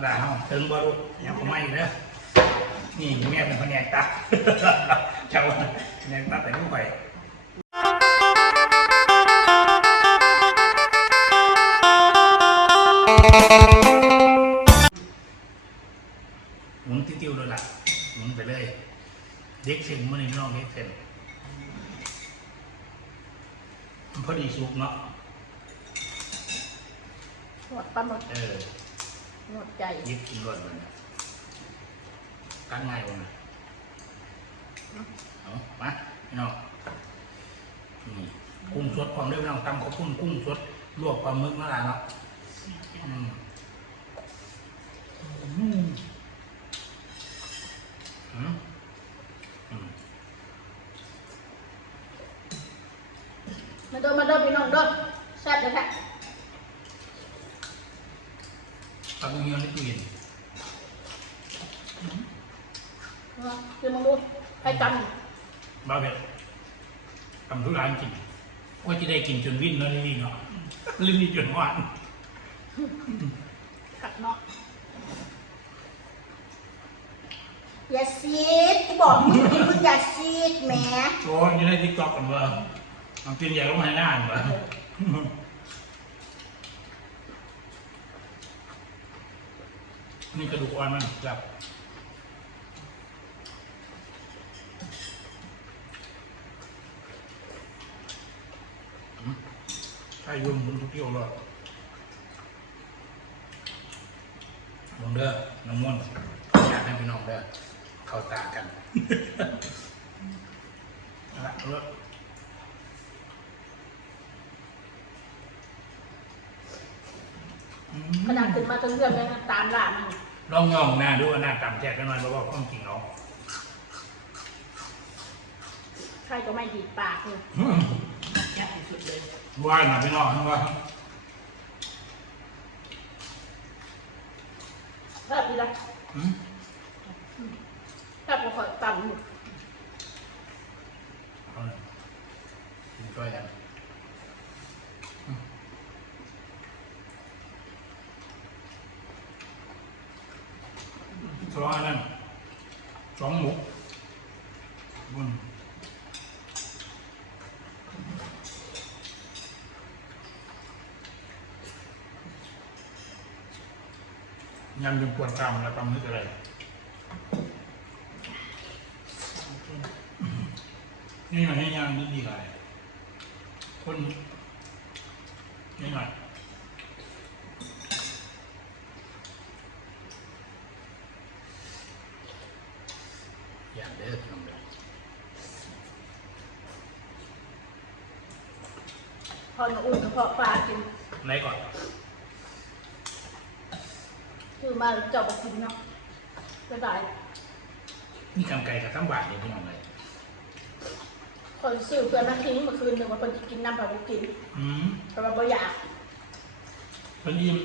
ระดาษเฮาถึงบ่ลูกยังบ่ไหม่เด้อนี่แม่เป็นคนแยกตักเจ้าแยกตักแต่ลูกไปหมุนติ้วๆเลยล่ะหมุนไปเลย เด็กเส้นมันนี่น้องเด็กเส้นมันพอดีสุกเนาะหมดปลาหมดเออ หมดใจยิบกินรสมันน่ะตั้งง่ายกว่านะเอามาพี่น้องนี่กุ้งสดพร้อมด้วยพี่น้องตำข้าวปุ้นกุ้งสดลวกปลาหมึกนั่นแหละเนาะอืมอืมอืมอืมมาเดินมาเดินพี่น้องเดินแซ่บเลยแท้ ปลาบุญยนในตู้เย็นคือมึงดูใครจบ้าเบ็ดทำทุกร้านกินว่าจะได้กินจนวิ่นแล้วนี่เนาะลืมนี่จนหวานำกัดเนาะอย่าซีดกูบอกมึงมึงอย่าซีดแหม โอ้ยอยังได้ทิกตอกกันว่ามันกินใหญ่ก็มาให้หน้าอ่านว่ นี่กระดูกอ่อนมันแบบอืมใช่ยุ่มมันทุกเที่ยวเลยลงเด้อน้ำมันอยากให้พี่น้องเด้อเข้าตากันเอาละเอาละ ขนาดขึ้นมาทั้งเรื่องเลยนะตามหลานมันลองย่องหน้าดูว่าหน้าต่ำแจกกันหน่อยเพราะว่าความจริงเอาใครก็ไม่ดีดปากเลยยากที่สุดเลยว่าหน่อยพี่น้องว่าแซ่บดีละอืมแซ่บกว่าขอยตำอยู่เอาเลยกินช่วยกันอืมสองอันนั้น สองหมูบนยำจนปวดกรามแล้วกำนึกอะไรนี่มันให้ยางนิดดีไรคนนี่หน่อย อย่างเด้อลองเด้อพอหนูอุ่นกระเพาะปลากินไหนก่อนคือมาเจาะบอกกินเนาะก็ได้นี่กำไก่กับทั้งบาทเลยพี่น้องเลยคนซื้อเพื่อนมาทิ้งเมื่อคืนหนึ่งว่าคนจะกินน้ำปลาบุกินอืมแต่ว่าบ่อยากเป็นยิ้ม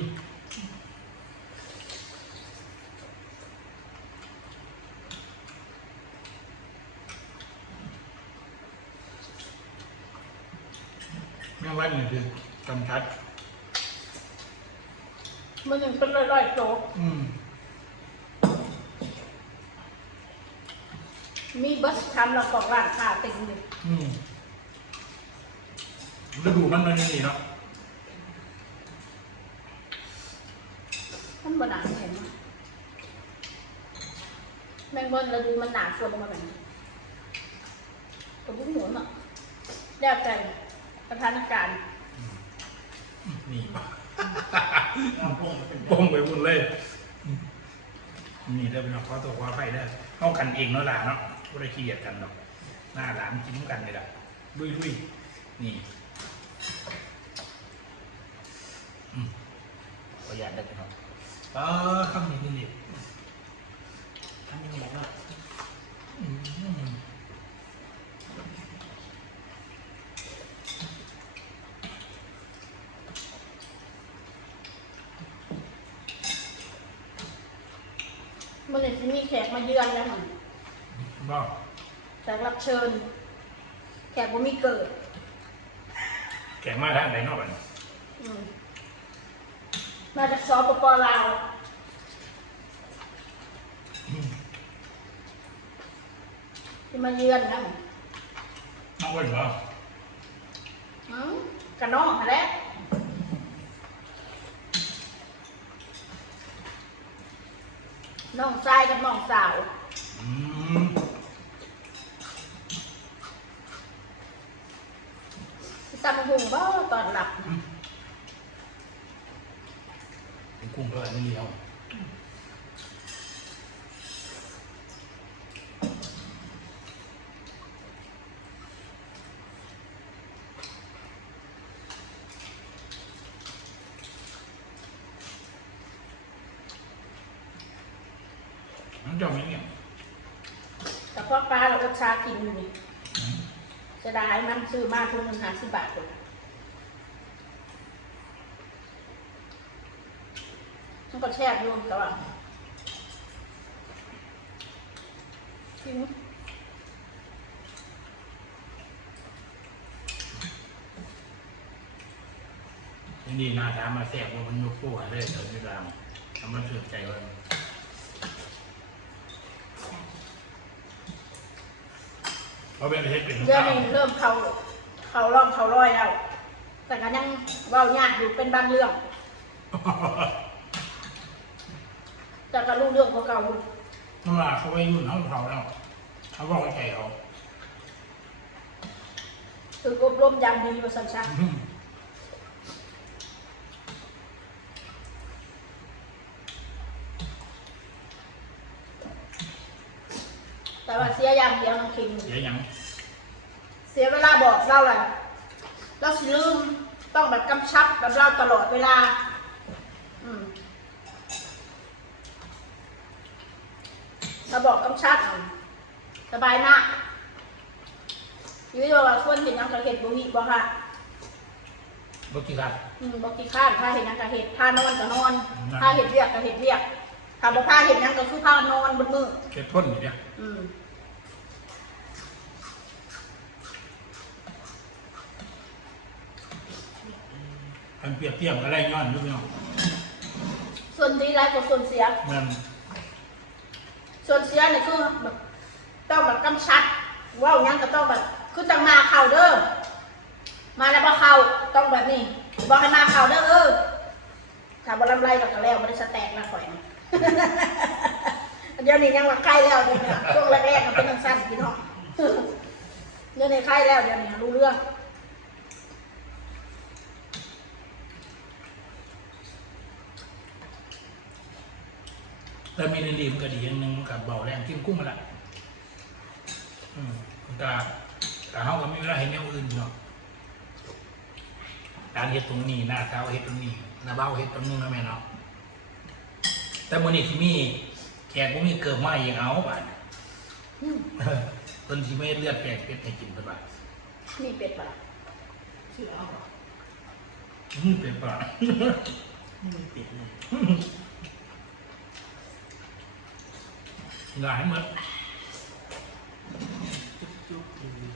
แม่วันนี่คือกำชัด มันยังเป็นร้อยๆโตอืมมีบัสทำเราของร้านค้าเต็มเลยอืมฤดูมันมันนี่เนาะมันบหนาเห็นไหมแมงบอนเราดูมันหนาส่วนลงมาแบบนี้ตัวบุ้งหมุนอะแล้วแต่ สถานการณ์นี่ปะเราพงมันเป็นโป้งไปวุ่นเลยอืมนี่ได้เป็นขอตัวขอไฟได้เข้ากันเองเนาะหลานเนาะไม่ได้ขี้เกียจกันหรอก หน้าหลานกินกันเลยล่ะลุยลุยๆนี่อืมประหยัดได้พี่น้องเออคำนี้นี่นี่ทำยังไงว่าอื มันเลยมีแขกมาเยือนแล้วค่ะบ้าแขกรับเชิญ แขกบ่มีเกิด แขกมาทางไหนนอกกันมาจากซอปปอลาวที่มาเยือนนะน้องเว้นเหรออืมกระน้องแหละ น้องชายกับน้องสาวอืมที่ตำหุงบ่ตอนหลับ เป็นกุ้งก็อันนี้เดียว น้องจอมไหมเนี่ยแต่พวกปลาเราก็ชากินอยู่นี่จะได้มันซื้อมาทุกหนึ่งห้าสิบบาทเลยมันก็แช่รวมแต่ว่ากินนี่ดีหน้าถามมาแทรกว่ามันยกโป้ให้เลยเดี๋ยวนี้ดามทำมันเถื่อนใจว่า เพราะเป็นประเทศเป็นเดี๋ยวนี้เริ่มเขาเขาร่องเขาร้อยแล้วแต่ก็ยังเว้ายากอยู่เป็นบางเรื่อง แต่ก็รู้เรื่องกว่าเก่าอยู่เวลาเขาไปยุ่นเขาเขาแล้วเขาบอกให้ใจเขา คืออบรมอย่างดีมาสัญชาติ อืม แต่ว่าเสีย อย่างเดียวน้องคิงเสียหยังเสียเวลาบอกเราแหละเราสิลืมต้องแบบกำชับกับเราตลอดเวลา อืมเราบอกกำชับสบายมากอยู่ที่ว่าควรเห็นหยังกระเห็ดบุหิบ่ค่ะรถกี่คันอืมบอกกี่ข้านถ้าเห็นหยังกระเห็ดถ้านอนก็นอนอืมถ้าเห็ดเรียกก็เห็ดเรียกถ้าบ่พาเห็ดหยังก็คือพานอนบนมือเก็บทนอยู่เนี่ยอืม อันเปรียบเทียบกับไรย้อนอยุบเนาะส่วนดีร้ายกว่าส่วนเสีย มันส่วนเสียเนี่ยคือแบบต้องแบบกำชัดเว่าหยังก็ต้องแบบคือต้องมาเข่าเด้อมาแล้วพอเข่าต้องแบบนี้บอกให้มาเข่าเด้อเออถ้าบอลำไรก็ก็แล้วบริสแตกนะข่อยนะเดี๋ยวนี้ยังว่าใกล้แล้วเดี๋ยวนี้ช่วงแรกๆมันเป็นทางสั้นพี่น้องเดี๋ยวนี้ใกล้แล้วเดี๋ยวนี้รู้เรื่อง แต่มีในดีมันก็ดีอย่างหนึงกับเบาแรงกินกุ้งมาละอืมแต่แต่เขาก็ไม่เวลาเห็นแนวอื่นเนาะการเห็ดตรงนี้หน้าเท้าเห็ดตรงนี้หน้าเบ้าเห็ดตรงนู้นนะแม่เนาะแต่มื่อนี้ที่มีแขกพวกนี้เกิดมาอย่างเอาบ้านอืมต้นที่ไม่เลือดแปลกเป็ดให้กินไปบ้านมีเป็ดปะล่ะชื่อเอาเหรออืมเป็ดป่านี่มันปิดเลย หลายหมดจุ๊บจุ๊บดู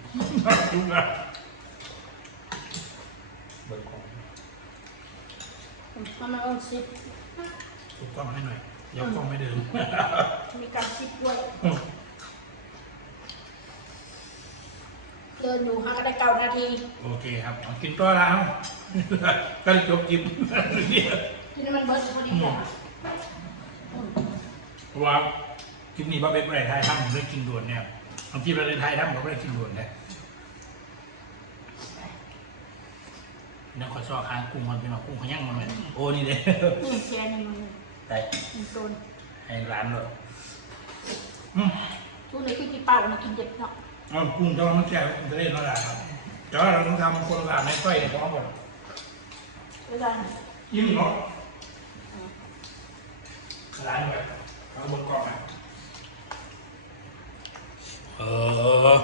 จุกอะเบิกของมันมาเอาซิปถูกต้องให้หน่อยยวกล้องไม่เดินมีการซิปด้วย เดินอยู่ห่ากันได้เก้านาที โอเคครับเอากินตัวแล้วก็เลยจบกินที่นี่มันเบิร์ดพอดีเลยอืมเพราะว่าค ลิปนี้บ้าเบ็ดไม่ได้ไทยทำผมได้กินด่วนเนี่ยบางทีเราได้ไทยทำผมไม่ได้กินด่วนเลยแล้วขอชอบค้างกุ้งมันเป็นว่ากุ้งเขาย่างมันเหมือนโอ้นี่เด้นี่แชร์ในมือแต่หนึ่งโซนให้ร้านเลยอืมทุกในคือกี่เป่านะกินเด็ดเนาะเอากุ้งจะมันแก่กุ้งทะเลนั่นแหละครับแต่ว่าเราต้องทำคนละในก้อยพร้อมกันเวลายิ้มเนาะร้านแบบเอาบนกล่องอะ เออ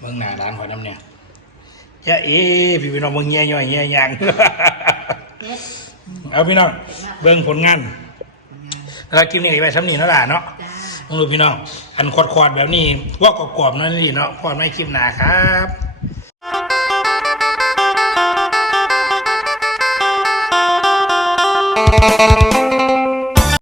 เมืองหน้าร้านหอยน้ำเนี่ยจะเอ๊ะพี่พี่น้องเมืองเงี้ยย่อยเงี้ยยังเน็ตเอาพี่น้องเบิ่งผลงานแล้วกินนี่ไปซ้ำนี่เนาะล่ะเนาะจ้าต้องดูพี่น้องอันขอดๆแบบนี้ว่ากรอบๆนั่นนี่เนาะพอดไม่คลิปหนาครับ